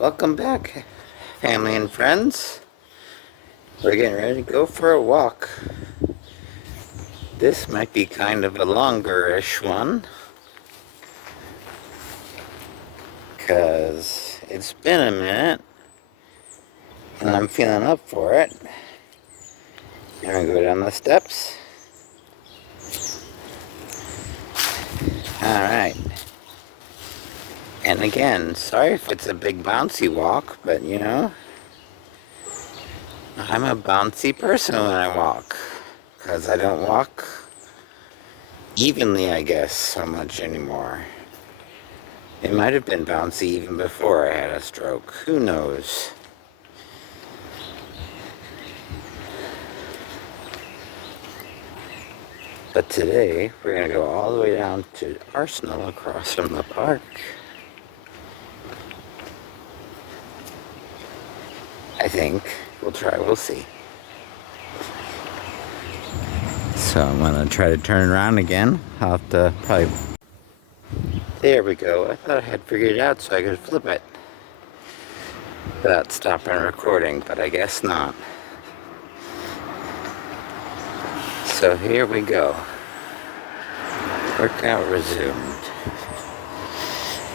Welcome back, family and friends. We're getting ready to go for a walk. This might be kind of a longer-ish one, because it's been a minute, and I'm feeling up for it. I'm gonna go down the steps. Alright. And again, sorry if it's a big bouncy walk, but you know, I'm a bouncy person when I walk, because I don't walk evenly, I guess, so much anymore. It might have been bouncy even before I had a stroke. Who knows? But today, we're going to go all the way down to Arsenal across from the park. I think. We'll try, we'll see. So I'm going to try to turn around again. I'll have to probably... There we go. I thought I had figured it out so I could flip it without stopping recording, but I guess not. So here we go. Workout resumed.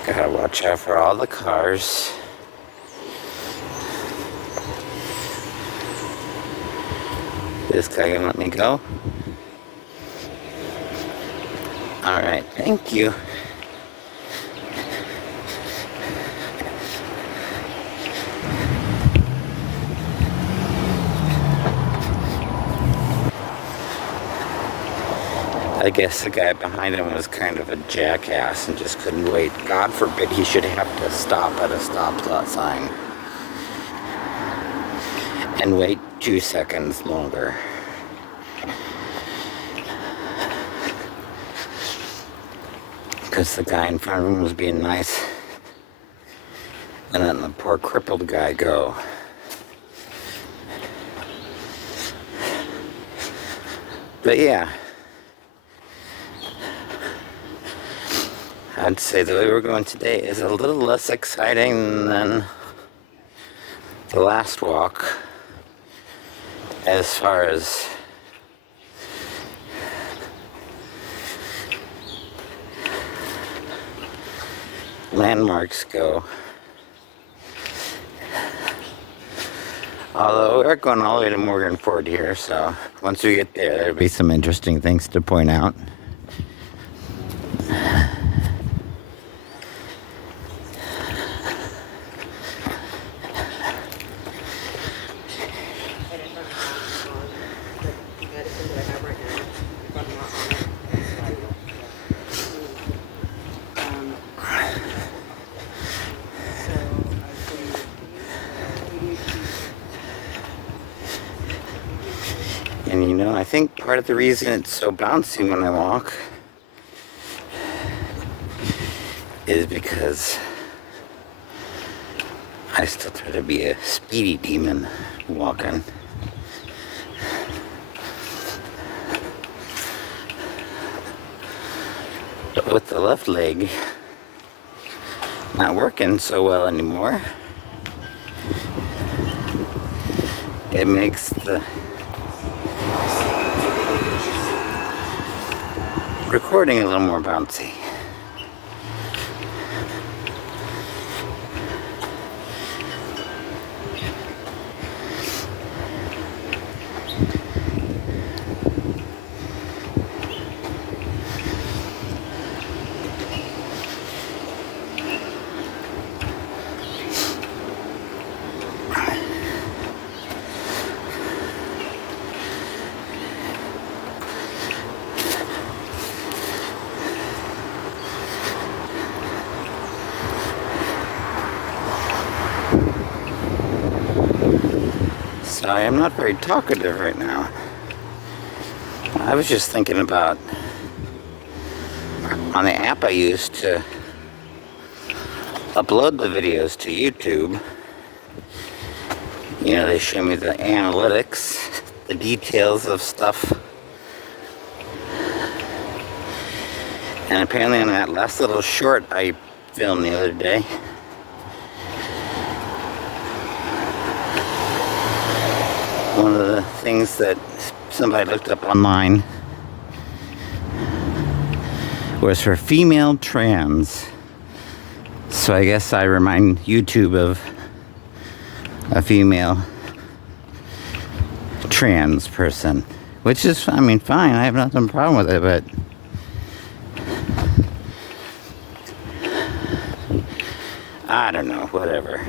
Gotta watch out for all the cars. This guy gonna let me go? Alright, thank you. I guess the guy behind him was kind of a jackass and just couldn't wait. God forbid he should have to stop at a stop sign and wait 2 seconds longer. Because the guy in front of him was being nice and then the poor crippled guy go. But yeah, I'd say the way we're going today is a little less exciting than the last walk as far as landmarks go. Although we're going all the way to Morgan Ford here, so once we get there, there'll be some interesting things to point out. And you know, I think part of the reason it's so bouncy when I walk is because I still try to be a speedy demon walking. But with the left leg not working so well anymore, it makes the recording a little more bouncy. Sorry, I'm not very talkative right now. I was just thinking about on the app I use to upload the videos to YouTube. You know, they show me the analytics, the details of stuff. And apparently on that last little short I filmed the other day, one of the things that somebody looked up online was for female trans. So I guess I remind YouTube of a female trans person, which is, I mean, fine. I have nothing problem with it, but I don't know, whatever.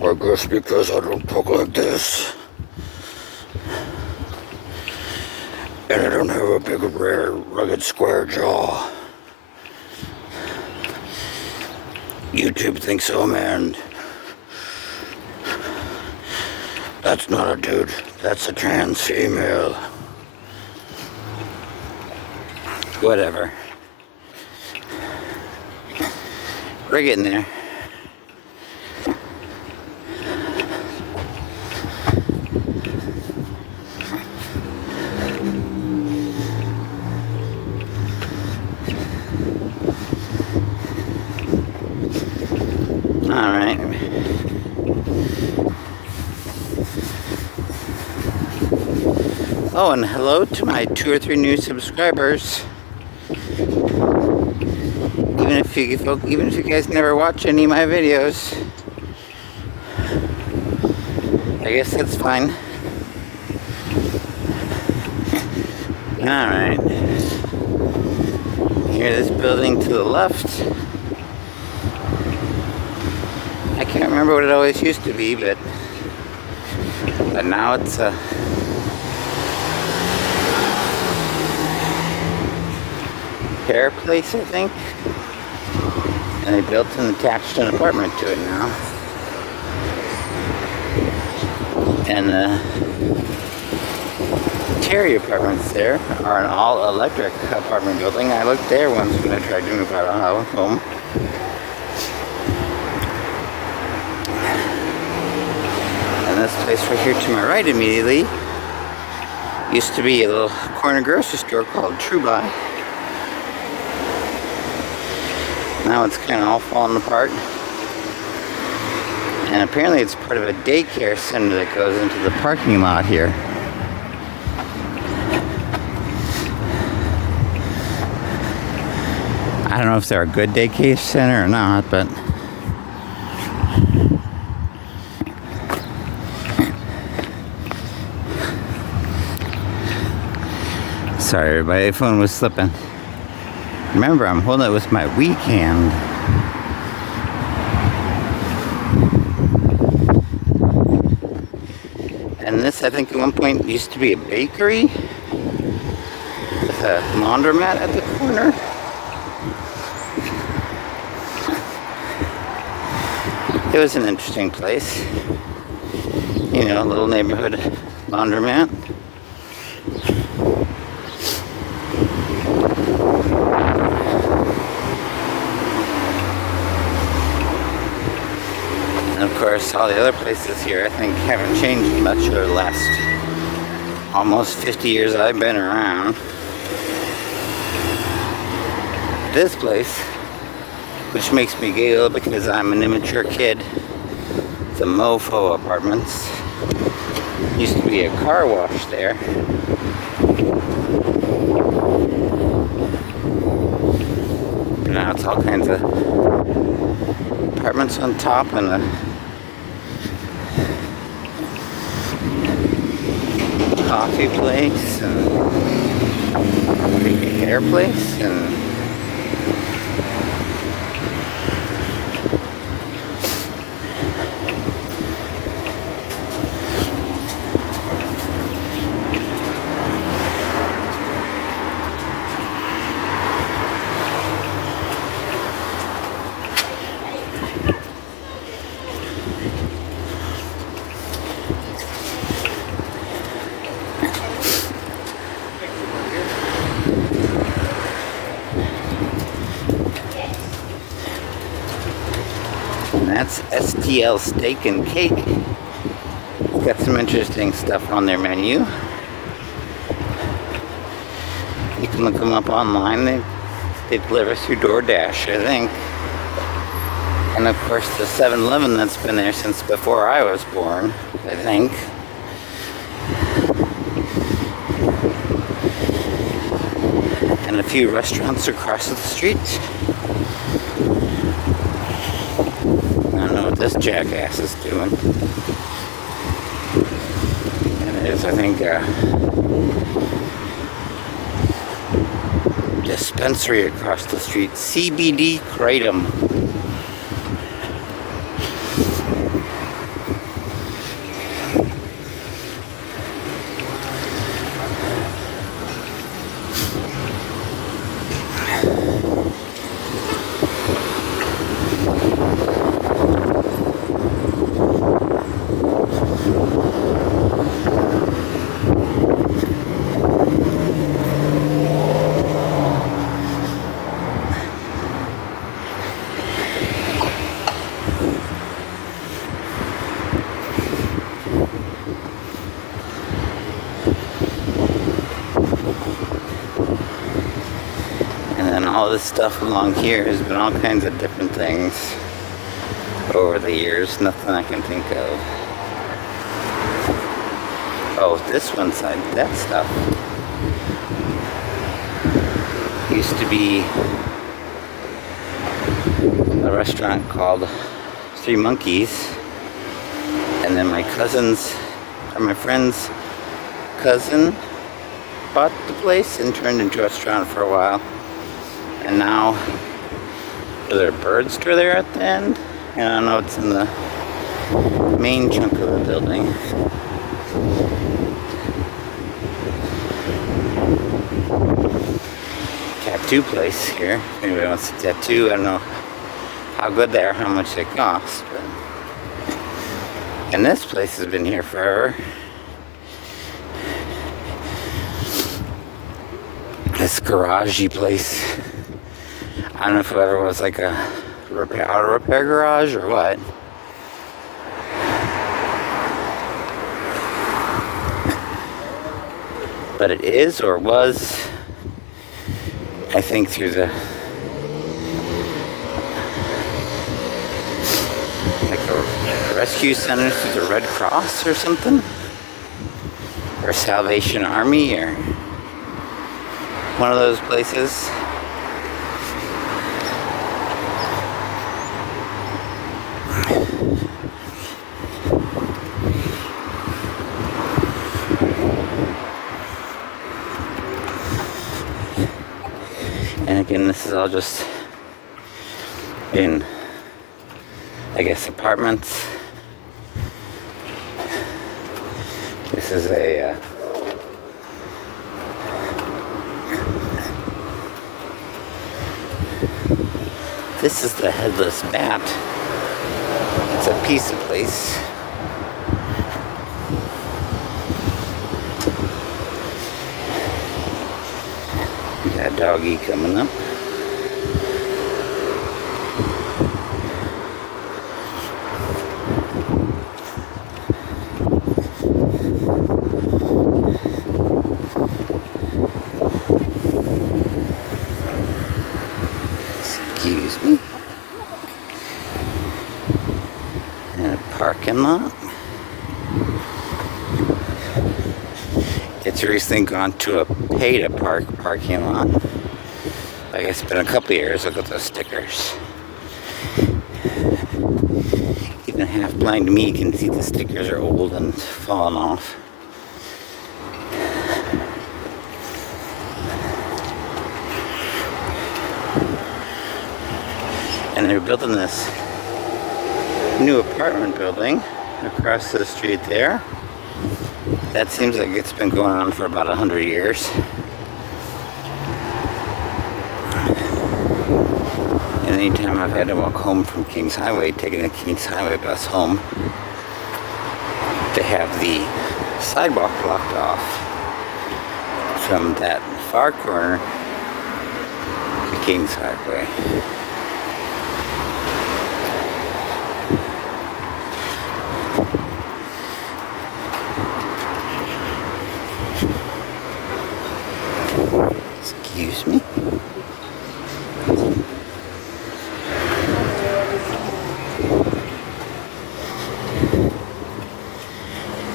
I guess because I don't talk like this, and I don't have a big, rare, rugged, square jaw, YouTube thinks, oh man, that's not a dude, that's a trans female. Whatever. We're getting there. All right. Oh, and hello to my 2 or 3 new subscribers. Even if you guys never watch any of my videos, I guess that's fine. All right. Here, this building to the left. I can't remember what it always used to be, but now it's a hair place, I think. And they built and attached an apartment to it now. And the Terry apartments there are an all-electric apartment building. I looked there once when I tried to move out of home. And this place right here to my right immediately used to be a little corner grocery store called True Buy. Now it's kind of all falling apart. And apparently it's part of a daycare center that goes into the parking lot here. I don't know if they're a good daycare center or not, but sorry everybody, the phone was slipping. Remember, I'm holding it with my weak hand. And this, I think, at one point used to be a bakery with a laundromat at the corner. It was an interesting place. You know, a little neighborhood laundromat. And of course, all the other places here, I think, haven't changed much over the last almost 50 years I've been around. This place, which makes me giggle because I'm an immature kid, the Mofo Apartments. Used to be a car wash there. But now it's all kinds of apartments on top and a coffee place and a hair place and that's STL Steak and Cake. It's got some interesting stuff on their menu. You can look them up online. They deliver through DoorDash, I think. And of course the 7-Eleven that's been there since before I was born, I think. and a few restaurants across the street. I don't know what this jackass is doing. And there's, I think, a dispensary across the street. CBD Kratom. And all this stuff along here has been all kinds of different things over the years. Nothing I can think of. Oh, this one side, that stuff used to be a restaurant called Three Monkeys. And then my friend's cousin bought the place and turned into a restaurant for a while. And now, are there birds still there at the end? I don't know, it's in the main chunk of the building. Tattoo place here. If anybody wants a tattoo, I don't know how good they are, how much they cost. But... And this place has been here forever. This garagey place. I don't know if it ever was like a auto repair garage or what. But it is or was, I think, through the like a rescue center through the Red Cross or something, or Salvation Army, or one of those places. And again, this is all just in, I guess, apartments. This is a this is the Headless Bat. It's a pizza place. Got doggy coming up. Excuse me. And a parking lot. It's recently gone to a pay-to-park parking lot. I guess it's been a couple years. Look at those stickers. Even half-blind me can see the stickers are old and falling off. And they're building this new apartment building across the street there. That seems like it's been going on for about 100 years. And anytime I've had to walk home from Kings Highway, taking the Kings Highway bus home, to have the sidewalk blocked off from that far corner to Kings Highway. Excuse me.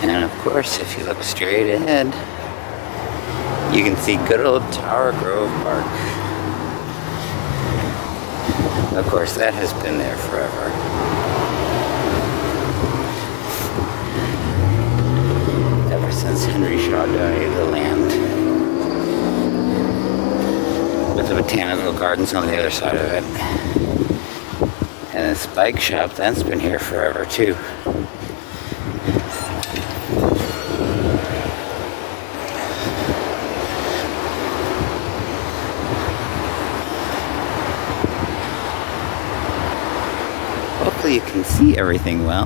And of course, if you look straight ahead, You can see good old Tower Grove Park. Of course, that has been there forever. Ever since Henry Shaw donated the land. With the botanical gardens on the other side of it. And this bike shop, that's been here forever too. Hopefully you can see everything well.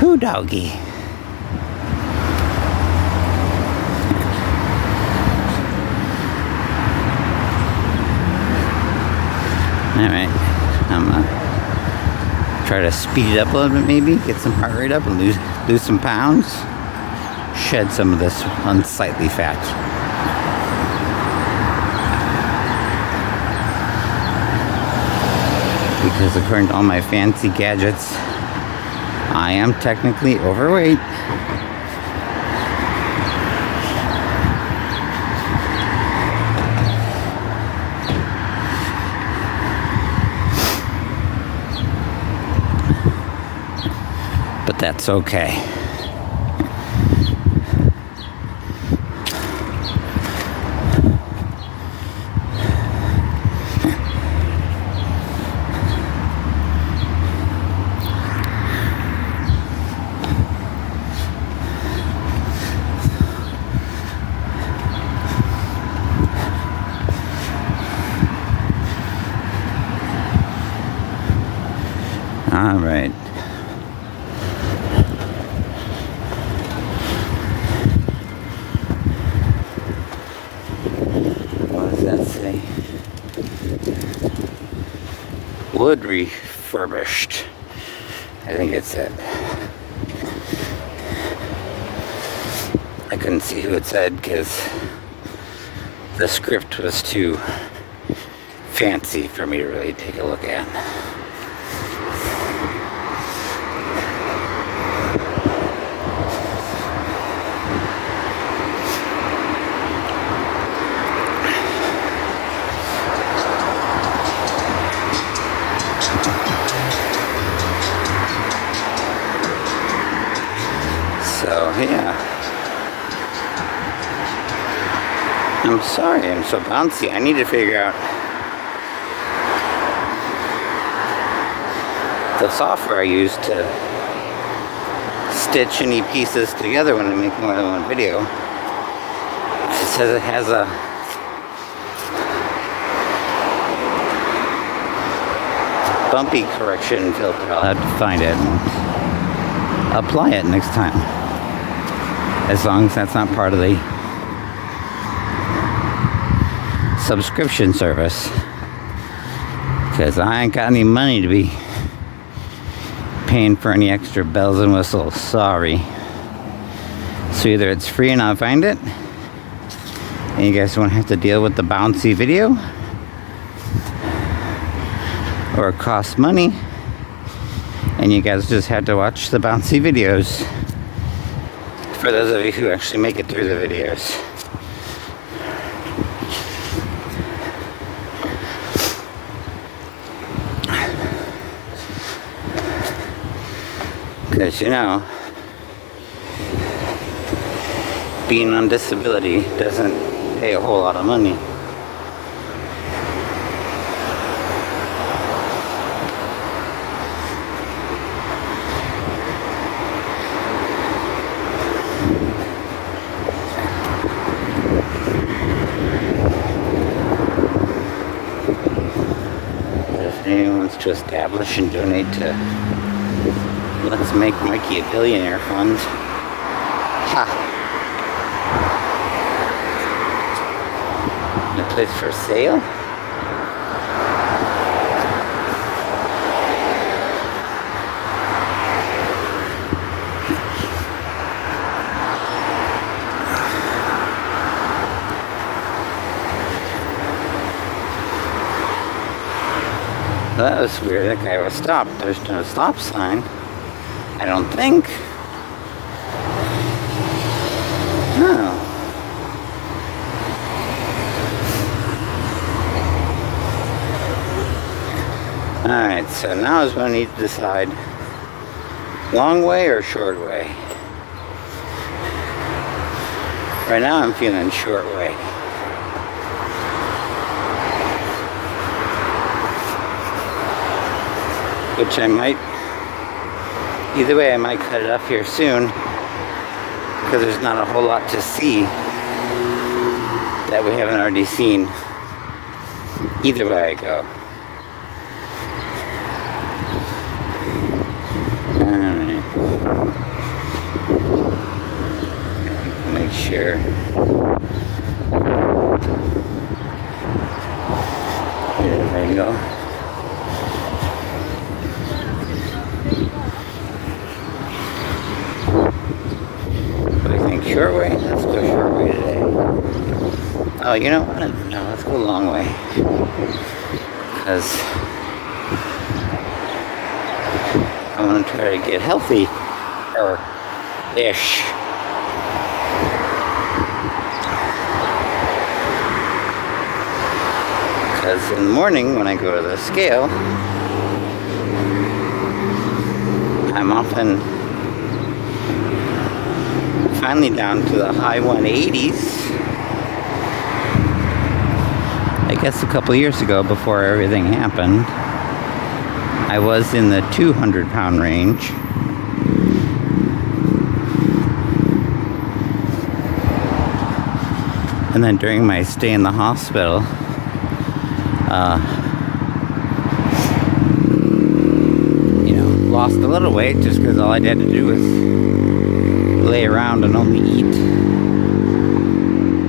Who doggy? Alright, I'm gonna try to speed it up a little bit maybe, get some heart rate up and lose some pounds. Shed some of this unsightly fat. Because according to all my fancy gadgets, I am technically overweight. But that's okay. All right. What does that say? Wood refurbished. I think it said. I couldn't see who it said because the script was too fancy for me to really take a look at. So, yeah. I'm sorry I'm so bouncy. I need to figure out the software I use to stitch any pieces together when I make more than one video. It says it has a bumpy correction filter. I'll have to find it and apply it next time. As long as that's not part of the subscription service. Because I ain't got any money to be paying for any extra bells and whistles. Sorry. So either it's free and I'll find it, and you guys won't have to deal with the bouncy video, or it costs money and you guys just had to watch the bouncy videos. For those of you who actually make it through the videos. Because, you know, being on disability doesn't pay a whole lot of money. If anyone wants to establish and donate to Let's Make Mikey a Billionaire fund. Ha! The place for sale? That was weird. That guy was stopped. There's no stop sign. I don't think. Oh. Alright, so now is when I need to decide long way or short way. Right now I'm feeling short way. Which I might, either way I might cut it up here soon, because there's not a whole lot to see that we haven't already seen either way I go. Alright. Make sure. There we go. Short way? Let's go short way today. Oh, you know what? No, let's go long way. Because I want to try to get healthy. Or ish. Because in the morning when I go to the scale, I'm often finally down to the high 180s. I guess a couple years ago, before everything happened, I was in the 200-pound range. And then during my stay in the hospital, lost a little weight just because all I had to do was lay around and only eat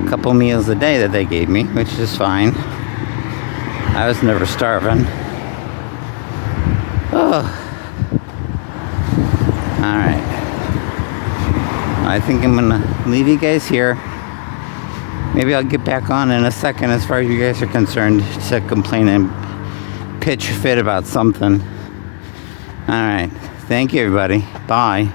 a couple meals a day that they gave me, which is fine. I was never starving. Oh. Alright. I think I'm gonna leave you guys here. Maybe I'll get back on in a second as far as you guys are concerned to complain and pitch fit about something. Alright. Thank you, everybody. Bye.